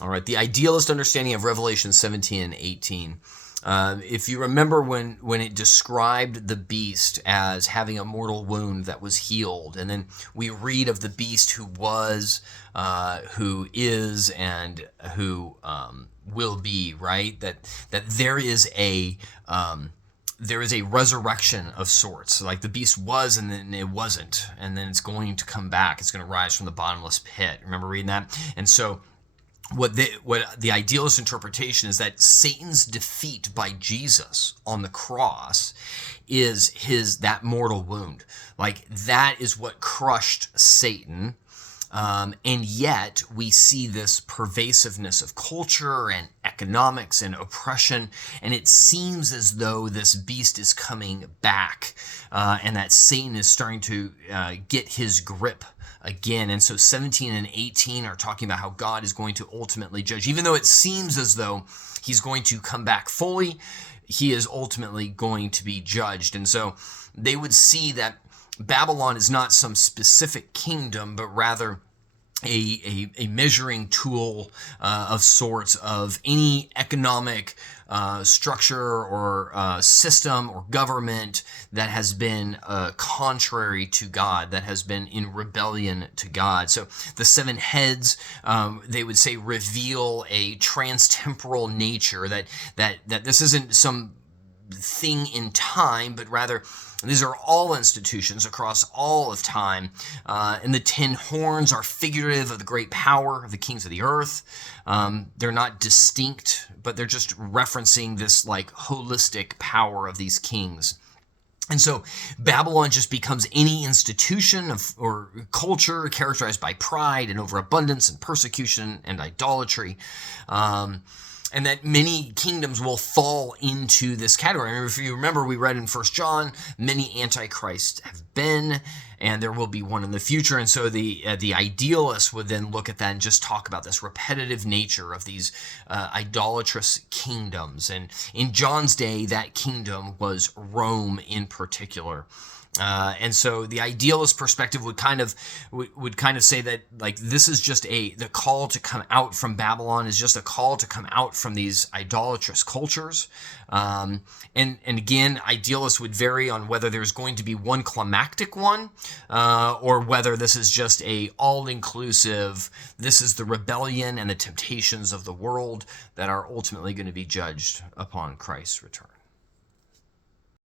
All right, the idealist understanding of Revelation 17 and 18. If you remember when it described the beast as having a mortal wound that was healed, and then we read of the beast who was, who is, and who will be, right? That there is a resurrection of sorts. Like the beast was and then it wasn't, and then it's going to come back. It's going to rise from the bottomless pit. Remember reading that? And so what the idealist interpretation is that Satan's defeat by Jesus on the cross is that mortal wound. Like that is what crushed Satan. And yet we see this pervasiveness of culture and economics and oppression, and it seems as though this beast is coming back, and that Satan is starting to get his grip again. And so 17 and 18 are talking about how God is going to ultimately judge. Even though it seems as though he's going to come back fully, he is ultimately going to be judged. And so they would see that Babylon is not some specific kingdom, but rather a measuring tool of sorts of any economic structure or system or government that has been contrary to God, that has been in rebellion to God. So the seven heads, they would say, reveal a transtemporal nature, that this isn't some thing in time, but rather these are all institutions across all of time. And the 10 horns are figurative of the great power of the kings of the earth. They're not distinct, but they're just referencing this like holistic power of these kings. And so Babylon just becomes any institution or culture characterized by pride and overabundance and persecution and idolatry. And that many kingdoms will fall into this category. And if you remember, we read in 1 John, many antichrists have been, and there will be one in the future. And so the idealists would then look at that and just talk about this repetitive nature of these idolatrous kingdoms. And in John's day, that kingdom was Rome in particular. And so the idealist perspective would kind of say that like this is just the call to come out from Babylon is just a call to come out from these idolatrous cultures. And again, idealists would vary on whether there's going to be one climactic one, or whether this is just a all-inclusive, this is the rebellion and the temptations of the world that are ultimately going to be judged upon Christ's return.